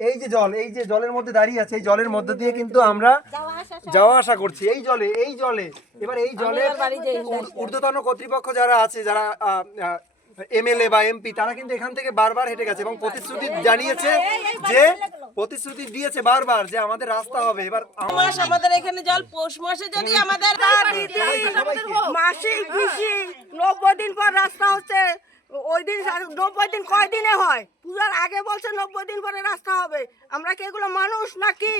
এই যে জল, এই যে জলের মধ্যে দাঁড়িয়ে আছে, এই জলের মধ্যে দিয়ে কিন্তু আমরা যাওয়া আসা করছি এই জলে। এবার এই জলে ঊর্ধ্বতন কর্তৃপক্ষ যারা আছে, যারা এমএলএ বা এমপি, তারা কিন্তু এখান থেকে বারবার হেঁটে গেছে এবং প্রতিশ্রুতি জানিয়েছে, যে প্রতিশ্রুতি দিয়েছে বারবার যে আমাদের রাস্তা হবে। এবার আমাদের এখানে জল পৌষ মাসে যদি আমাদের মাসিক 90 দিন পর রাস্তা হচ্ছে। ওই দিন 90 দিন কয় দিনে হয়? পূজার আগে বলছে 90 দিন পরে রাস্তা হবে। আমরা কি এগুলো মানুষ নাকি?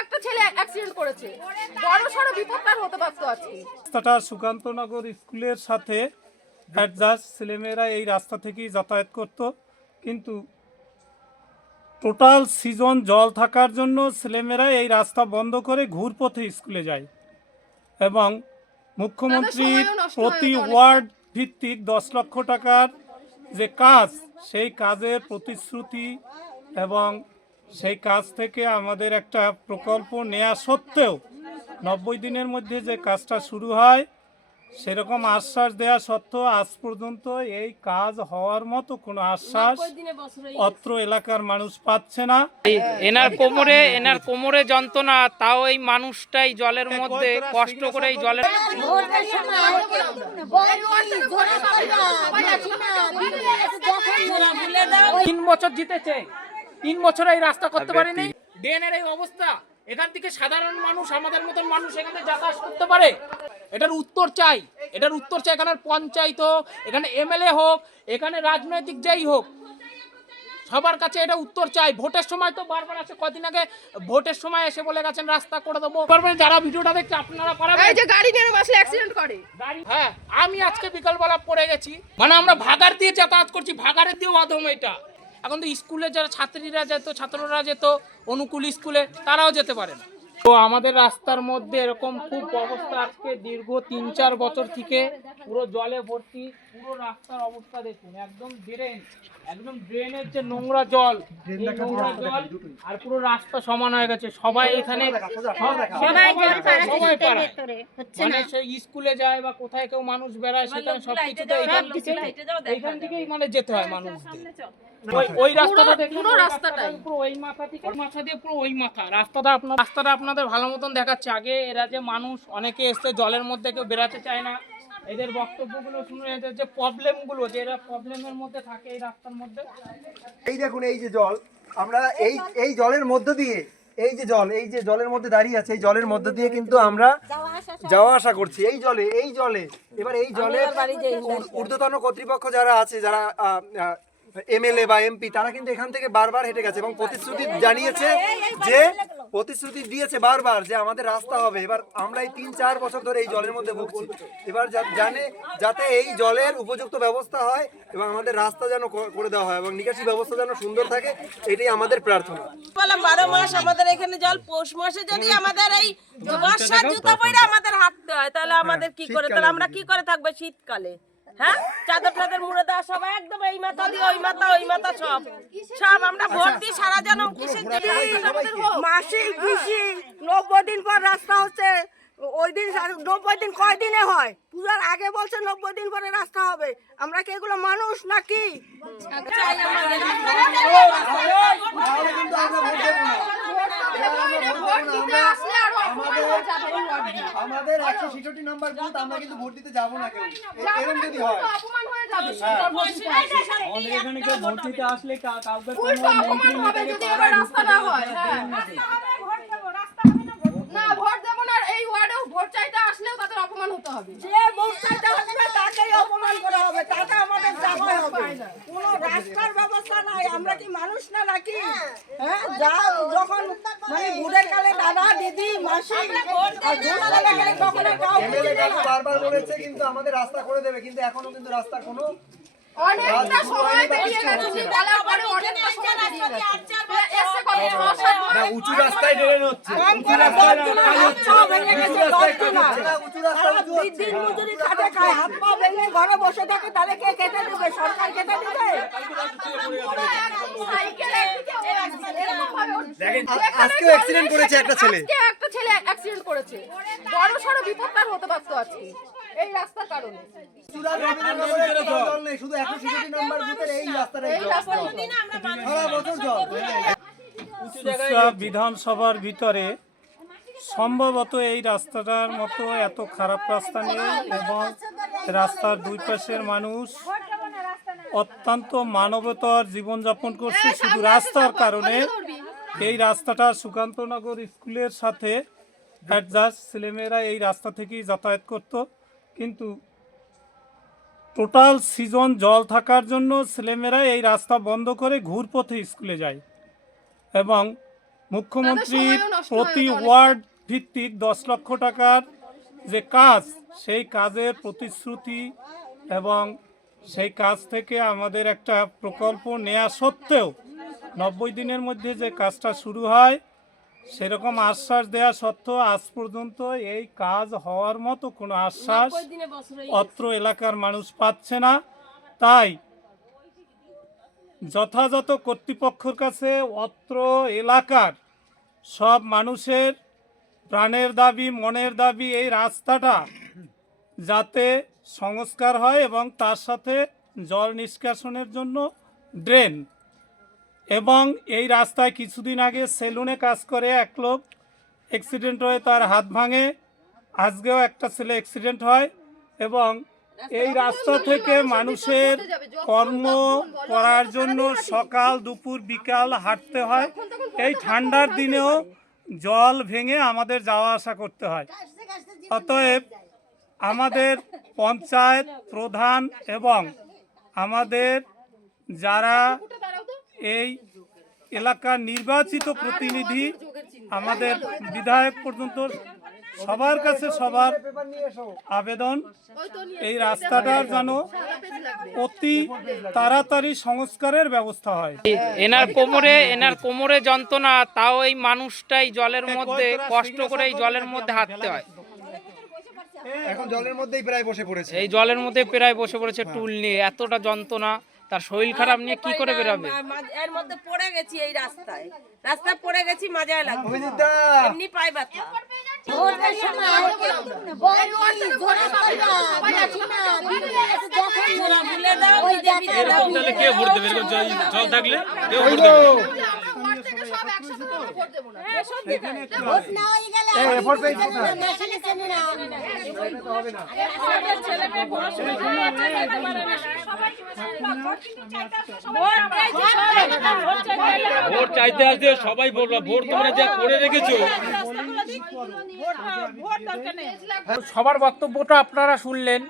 একটা ছেলে অ্যাক্সিডেন্ট করেছে, বড়সড় বিপত্তার হতে পারতো আজকে। রাস্তাটা সুকান্তনগর স্কুলের সাথে অ্যাডজাস্ট, ছেলেমেয়েরা এই রাস্তা থেকেই যাতায়াত করত, কিন্তু টোটাল সিজন জল থাকার জন্য ছেলেমেয়েরা এই রাস্তা বন্ধ করে ঘুরপথে স্কুলে যায় এবং মুখ্যমন্ত্রীর প্রতি ওয়ার্ড ভিত্তিক 10 লক্ষ টাকার যে কাজ, সেই কাজের প্রতিশ্রুতি এবং সেই কাজ থেকে আমাদের একটা প্রকল্প নেওয়া সত্ত্বেও 90 দিনের মধ্যে যে কাজটা শুরু হয়, সেরকম আশ্বাস দেওয়া সত্ত্বেও আজ পর্যন্ত এই কাজ হওয়ার মতো কোনো আশ্বাস অত্র এলাকার মানুষ পাচ্ছে না। এনার কোমরে যন্ত্রণা, তাও এই মানুষটাই জলের মধ্যে কষ্ট করে এই জলের 3 বছর জিতেছে, 3 বছর এই রাস্তা করতে পারেনি। ড্রেনের এই অবস্থা, এখান থেকে সাধারণ মানুষ, আমাদের মতন মানুষ এখানে যাতায়াত করতে পারে? এটার উত্তর চাই, এখানে পঞ্চায়েত হোক, এখানে এমএলএ হোক, এখানে রাজনৈতিক যেই হোক, সবার কাছে এটা উত্তর চাই। ভোটের সময় তো বারবার আসে, কদিন আগে ভোটের সময় এসে বলে গেছেন রাস্তা করে দেবো। যারা ভিডিওটা দেখছে আপনারা পারাবেন, এই যে গাড়ি নিয়ে বসলে অ্যাক্সিডেন্ট করে। হ্যাঁ, আমি আজকে বিকালবেলা পড়ে গেছি, মানে আমরা ভাগার দিয়ে যাতায়াত করছি, ভাগারের দিয়েও অধম এটা। এখন তো স্কুলে যারা ছাত্ররা যেত অনুকূল স্কুলে, তারাও যেতে পারে না। তো আমাদের রাস্তার মধ্যে এরকম খুব অবস্থা, আজকে দীর্ঘ 3-4 বছর থেকে পুরো জলে ভর্তি। পুরো রাস্তার অবস্থা দেখুন, একদম ড্রেনের যে নোংরা জল, আর পুরো রাস্তা সমান হয়ে গেছে। সবাই এখানে মানে সেই স্কুলে যায় বা কোথায় কেউ মানুষ বেড়ায়, সেখানে সবকিছুতে এইখান থেকেই মানে যেতে হয় মানুষদের। ওই রাস্তাটা দেখুন, পুরো রাস্তাটাই পুরো ওই মাথা থেকে মাথা দিয়ে পুরো ওই মাথা রাস্তাটা আপনাদের ভালো মতন দেখাচ্ছে। আগে এরা যে মানুষ অনেকে এসে জলের মধ্যে কেউ বেরাতে চায় না, এদের বক্তব্যগুলো শুনে এদের যে প্রবলেমগুলো, যে এরা প্রবলেমের মধ্যে থাকে এই রাস্তার মধ্যে। এই দেখুন, এই যে জল, আমরা এই জলের মধ্য দিয়ে, এই যে জলের মধ্যে দাঁড়িয়ে আছে, এই জলের মধ্যে দিয়ে কিন্তু আমরা যাওয়া আসা করছি এই জলে। এবার এই জলে ঊর্ধ্বতন কর্তৃপক্ষ যারা আছে, যারা এমএলএ বা এমপি, তারা কিন্তু এখান থেকে বারবার হেঁটে গেছে এবং প্রতিশ্রুতি জানিয়েছে, যে প্রতিশ্রুতি দিয়েছে বারবার যে আমাদের রাস্তা হবে। এবার আমরা এই 3-4 বছর ধরে এই জলের মধ্যে ভুগছি। এবার যাতে এই জলের উপযুক্ত ব্যবস্থা হয় এবং আমাদের রাস্তা যেন করে দেওয়া হয় এবং নিকাশি ব্যবস্থা যেন সুন্দর থাকে, এটাই আমাদের প্রার্থনা। 12 মাস আমাদের এখানে জল, পৌষ মাসে যদি আমাদের এই বর্ষার জুতা পরে আমাদের হাঁটতে হয়, তাহলে আমাদের কি করে, তাহলে আমরা কি করে থাকবো শীতকালে? হ্যাঁ, চাদর টাদর মুড়ে দেওয়া সব একদম এই মাথা দিয়ে ওই মাথা সব আমরা ভোট দিই সারা জনম কিসের মাসিক 90 দিন পর রাস্তা হচ্ছে। ওই দিন 90 দিন কয় দিনে হয়? পূজার আগে বলছে 90 দিন পরে রাস্তা হবে। আমরা কি এগুলো মানুষ নাকি? আমাদের 166 নাম্বার বুথ, আমরা কিন্তু ভোট দিতে যাবো না কেউ, এরকম যদি হয়। আমাদের এখানে কেউ ভোট দিতে আসলে কাউকে ভোট দেবো না, এই ওয়ার্ডেও ভোট চাইতে আসলেও তাদের অপমান হতে হবে। যে ভোট চাইতে আসবে তাকেই অপমান করা হবে, তাতে আমাদের যাওয়া হবে। কোনো রাস্তার ব্যবস্থা নাই, আমরা কি মানুষ না নাকি? হ্যাঁ, যখন মানে ভোটের কালে দাদা দিদি মাসি আর ভোট চলে গেলে তখন বারবার বলেছে কিন্তু আমাদের রাস্তা করে দেবে, কিন্তু এখনো কিন্তু রাস্তার কোনো অনেকটা সময় বেরিয়ে গেছে, বলার পরে অনেকটা সময় বেরিয়ে গেছে। এসে কত 6-7 না, উঁচু রাস্তায় ড্রেন হচ্ছে, উঁচু রাস্তায় দিন মজুরি খাটে খায়, হাত পা ভেঙে ঘরে বসে থাকে, তাহলে কে কেটে দেবে? সরকার কেটে দেবে? আজকেও অ্যাক্সিডেন্ট করেছে একটা ছেলে, অ্যাক্সিডেন্ট করেছে, বড়সড় বিপত্তার হতে পারতো আজকে এই রাস্তার কারণে। শুধু 166 নাম্বার বুথের এই রাস্তাটাই সারা বছর জল। চুঁচুড়া বিধানসভার ভিতরে সম্ভবত এই রাস্তাটার মতো এত খারাপ রাস্তা নেই, এবং রাস্তার দুই পাশের মানুষ অত্যন্ত মানবতার জীবনযাপন করছে। শুধু রাস্তার কারণে এই রাস্তাটা সুকান্তনগর স্কুলের সাথে অ্যাডজাস্ট, ছেলেমেয়েরা এই রাস্তা থেকেই যাতায়াত করত, কিন্তু টোটাল সিজন জল থাকার জন্য ছেলেমেয়েরা এই রাস্তা বন্ধ করে ঘুরপথে স্কুলে যায়। এবং মুখ্যমন্ত্রী প্রতি ওয়ার্ড ভিত্তিক 10 লক্ষ টাকার যে কাজ, সেই কাজের প্রতিশ্রুতি এবং সেই কাজ থেকে আমাদের একটা প্রকল্প নেওয়া সত্ত্বেও 90 দিনের মধ্যে যে কাজটা শুরু হয় সেরকম আশ্বাস দেওয়া সত্ত্বেও আজ পর্যন্ত এই কাজ হওয়ার মতো কোনো আশ্বাস অত্র এলাকার মানুষ পাচ্ছে না। তাই যথাযথ কর্তৃপক্ষের কাছে অত্র এলাকার সব মানুষের প্রাণের দাবি, মনের দাবি, এই রাস্তাটা যাতে সংস্কার হয় এবং তার সাথে জল নিষ্কাশনের জন্য ড্রেন। এবং এই রাস্তায় কিছুদিন আগে সেলুনে কাজ করে এক লোক অ্যাক্সিডেন্ট হয়ে তার হাত ভাঙে, আজকেও একটা ছেলে অ্যাক্সিডেন্ট হয়। এবং এই রাস্তা থেকে মানুষের কর্ম করার জন্য সকাল দুপুর বিকাল হাঁটতে হয়। এই ঠান্ডার দিনেও জল ভেঙে আমাদের যাওয়া আসা করতে হয়। অতএব আমাদের পঞ্চায়েত প্রধান এবং আমাদের যারা এই এলাকার নির্বাচিত প্রতিনিধি, আমাদের বিধায়ক পর্যন্ত সবার কাছে সবার আবেদন, এই রাস্তাটার যেন অতি তাড়াতাড়ি সংস্কারের ব্যবস্থা হয়। এনার কোমরে যন্ত্রণা, তাও এই মানুষটাই জলের মধ্যে কষ্ট করে এই জলের মধ্যে হাঁটতে হয়। এখন জলের মধ্যেই প্রায় বসে পড়েছে, এই জলের মধ্যে প্রায় বসে পড়েছে টুল নিয়ে, এতটা যন্ত্রণা, তার শরীর খারাপ নিয়ে কি করে বেরাবে? এর মধ্যে পড়ে গেছি, এই রাস্তায় পড়ে গেছি, মাজায় লাগছে, অভিজিৎদা এমনি পাই ব্যথা। কে ভোট দেবে? জল থাকলে কেউ ভোট দেবে। ভোট চাইতে আসতে সবাই বললো ভোট তোমরা যা করে রেখেছো। সবার বক্তব্যটা আপনারা শুনলেন।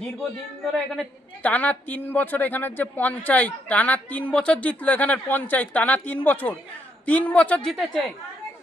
দীর্ঘদিন ধরে এখানে টানা 3 বছর এখানের যে পঞ্চায়েত টানা 3 বছর জিতলো, এখানের পঞ্চায়েত টানা 3 বছর জিতেছে।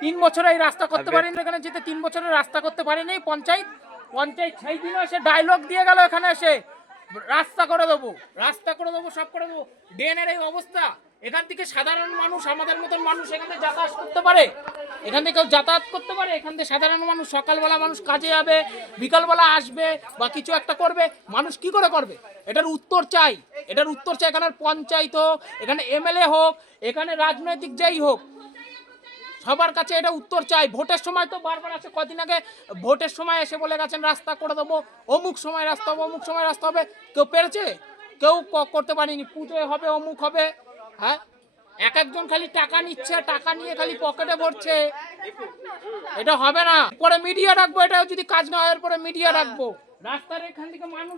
3 বছরে এই রাস্তা করতে পারেনি, এখানে জিতে 3 বছরে রাস্তা করতে পারেনি পঞ্চায়েত সেই দিনও এসে ডায়লগ দিয়ে গেল, এখানে এসে রাস্তা করে দেবো, সব করে দেবো। ড্রেনের এই অবস্থা, এখান থেকে সাধারণ মানুষ, আমাদের মতন মানুষ এখানে যাতায়াত করতে পারে? এখান থেকে কেউ যাতায়াত করতে পারে? এখান থেকে সাধারণ মানুষ, সকালবেলা মানুষ কাজে যাবে, বিকালবেলা আসবে বা কিছু একটা করবে, মানুষ কি করে করবে? এটার উত্তর চাই। এখানের পঞ্চায়েত হোক, এখানে এমএলএ হোক, এখানে রাজনৈতিক যেই হোক, সবার কাছে এটা উত্তর চাই। ভোটের সময় তো বারবার আসে, কদিন আগে ভোটের সময় এসে বলে গেছেন রাস্তা করে দেবো, অমুক সময় রাস্তা হবে, কেউ পেরেছে? কেউ করতে পারেনি। পুজোয় হবে, অমুক হবে, হ্যাঁ, একজন খালি টাকা নিচ্ছে, টাকা নিয়ে খালি পকেটে ভরছে, এটা হবে না। পরে মিডিয়া রাখবো, এটা যদি কাজ না হয় এরপরে মিডিয়া রাখবো। রাস্তার এখান থেকে মানুষ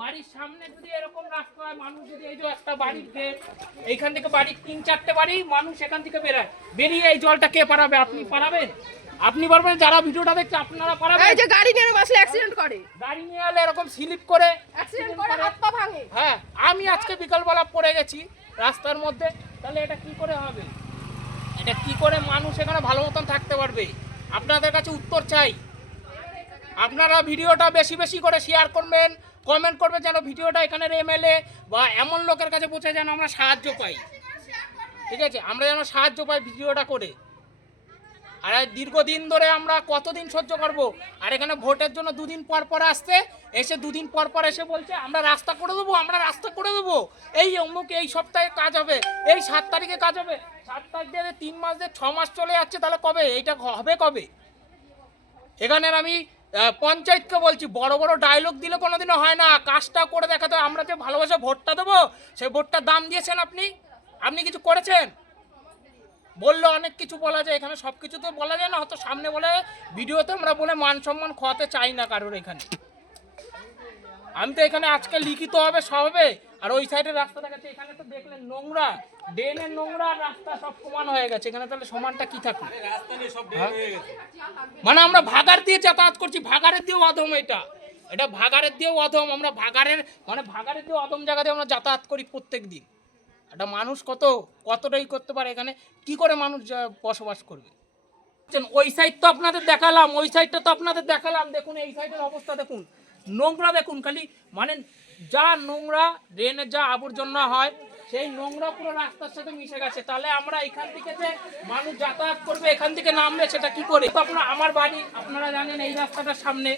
বাড়ির সামনে যদি এরকম রাস্তা হয়, মানুষ যদি এই যে একটা বাড়ির গেট, এইখান থেকে বাড়ির 3-4টে বাড়ি, মানুষ এখান থেকে বেরিয়ে এই জলটা কে পারাবে? আপনি পারাবেন? আপনি পারবেন? যারা ভিডিওটা দেখছে আপনারা পারাবেন? এই যে গাড়ি নিয়ে বসলে অ্যাক্সিডেন্ট করে, গাড়ি নিয়ে এলে এরকম স্লিপ করে অ্যাক্সিডেন্ট করে, হাত পা ভাঙে। হ্যাঁ, আমি আজকে বিকালবেলা পড়ে গেছি রাস্তার মধ্যে, তাহলে এটা কি করে হবে? এটা কি করে মানুষ এখানে ভালো মতন থাকতে পারবে? আপনাদের কাছে উত্তর চাই। আপনারা ভিডিওটা বেশি বেশি করে শেয়ার করবেন, কমেন্ট করবেন, যেন ভিডিওটা এখানের এমএলএ বা এমন লোকের কাছে পৌঁছে যেন আমরা সাহায্য পাই। ঠিক আছে, আমরা যেন সাহায্য পাই ভিডিওটা করে। আর দীর্ঘদিন ধরে আমরা কতদিন সহ্য করব? আর এখানে ভোটের জন্য 2 দিন পর আসছে, এসে 2 দিন পর এসে বলছে আমরা রাস্তা করে দেবো, এই অমুক এই সপ্তাহে কাজ হবে, এই 7 তারিখে কাজ হবে। 7 তারিখ দিয়ে 3 মাস দিয়ে 6 মাস চলে যাচ্ছে, তাহলে কবে এইটা হবে? কবে? এখানের আমি পঞ্চায়েতকে বলছি, বড় বড় ডায়লগ দিলে কোনোদিনও হয় না, কাজটা করে দেখাতে হয়। আমরা যে ভালোবাসা ভোটটা দেবো, সেই ভোটটার দাম দিয়েছেন আপনি কিছু করেছেন? বললে অনেক কিছু বলা যায়, এখানে সব কিছু তো বলা যায় না, হয়তো সামনে বলে ভিডিওতে আমরা বলে মান সম্মান খোয়াতে চাই না কারোর এখানে। আমি তো এখানে আজকে লিখিত হবে সব হবে, আর ওই সাইডের রাস্তা দেখাচ্ছে, এখানে তো দেখলেন নোংরা, ড্রেনের নোংরা, রাস্তা সব সমান হয়ে গেছে, এখানে তাহলে সমানটা কি থাকবে? মানে আমরা ভাগার দিয়ে যাতায়াত করছি, ভাগারের দিয়েও অধম এটা, এটা ভাগারের দিয়েও অধম, আমরা ভাগারের ভাগারের দিয়েও অধম জায়গা দিয়ে আমরা যাতায়াত করি প্রত্যেক দিন। একটা মানুষ কতটাই করতে পারে, এখানে কি করে মানুষ বসবাস করবে? ওই সাইড তো আপনাদের দেখালাম, ওই সাইডটা তো আপনাদের দেখালাম, দেখুন এই সাইডের অবস্থা দেখুন, নোংরা দেখুন, খালি মানে যা নোংরা, ড্রেনের যা আবর্জনা হয় সেই নোংরা পুরো রাস্তার সাথে মিশে গেছে। তাহলে আমরা এখান থেকে যে মানুষ যাতায়াত করবে, এখান থেকে নামবে, সেটা কি করে? তো আমার বাড়ি আপনারা জানেন এই রাস্তাটার সামনে,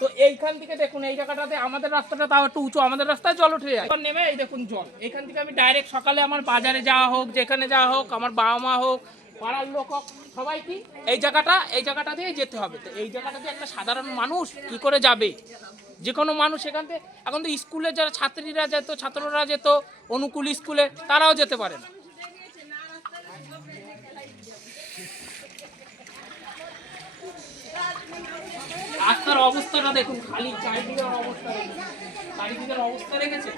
তো এইখান থেকে দেখুন এই জায়গাটাতে আমাদের রাস্তাটা তাও একটু উঁচু, আমাদের রাস্তায় জল উঠে যায়, নেমে এই দেখুন জল, এখান থেকে আমি ডাইরেক্ট সকালে আমার বাজারে যাওয়া হোক, যেখানে যাওয়া হোক, আমার বাবা মা হোক, পাড়ার লোক হোক, সবাই কি এই জায়গাটা দিয়ে যেতে হবে। তো এই জায়গাটা দিয়ে একটা সাধারণ মানুষ কি করে যাবে? যে কোনো মানুষ এখান থেকে, এখন তো স্কুলে যারা ছাত্ররা যেত অনুকূল স্কুলে, তারাও যেতে পারে না। রাস্তার অবস্থাটা দেখুন, খালি চারিদিকের অবস্থা রেখেছে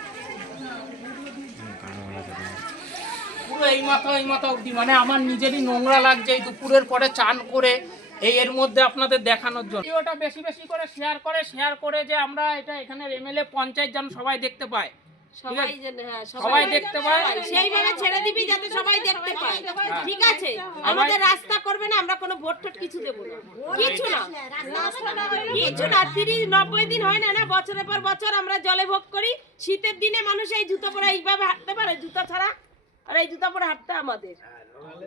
পুরো এই মাথা অবধি, মানে আমার নিজেরই নোংরা লাগছে এই দুপুরের পরে চান করে এর মধ্যে আপনাদের দেখানোর জন্য। ভিডিওটা বেশি করে শেয়ার করে যে আমরা এটা এখানে এমএলএ পঞ্চায়েত যেন সবাই দেখতে পায়, সবাই দেখতে পায়, সেইভাবে ছেড়ে দিবি যাতে সবাই দেখতে পায়, ঠিক আছে? আমাদের রাস্তা করবে না, আমরা কোনো ভোট টোট কিছু দেবো না, কিছু না 30-90 দিন হয় না, বছরের পর বছর আমরা জলে ভোগ করি। শীতের দিনে মানুষ এই জুতো পরে এইভাবে হাঁটতে পারে, জুতা ছাড়া? আর এই জুতা পরে হাঁটতে আমাদের,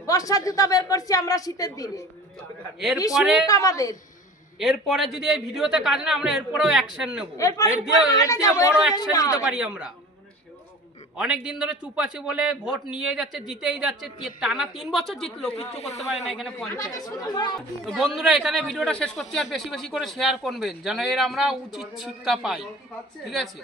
বর্ষার জুতা বের করছি আমরা শীতের দিনে, এরপরে যদি এই ভিডিওতে কাজ না, আমরা এরপরেও অ্যাকশন নেব, এর দিয়ে বড় অ্যাকশন নিতে পারি আমরা। অনেক দিন ধরে চুপ আছে বলে ভোট নিয়ে যাচ্ছে, জিতেই যাচ্ছে, টানা 3 বছর জিতলো, কিচ্ছু করতে পারে না এখানে পঞ্চায়েত। তো বন্ধুরা, এখানে ভিডিওটা শেষ করছি, আর বেশি করে শেয়ার করবেন যেন এর আমরা উচিত শিক্ষা পাই, ঠিক আছে?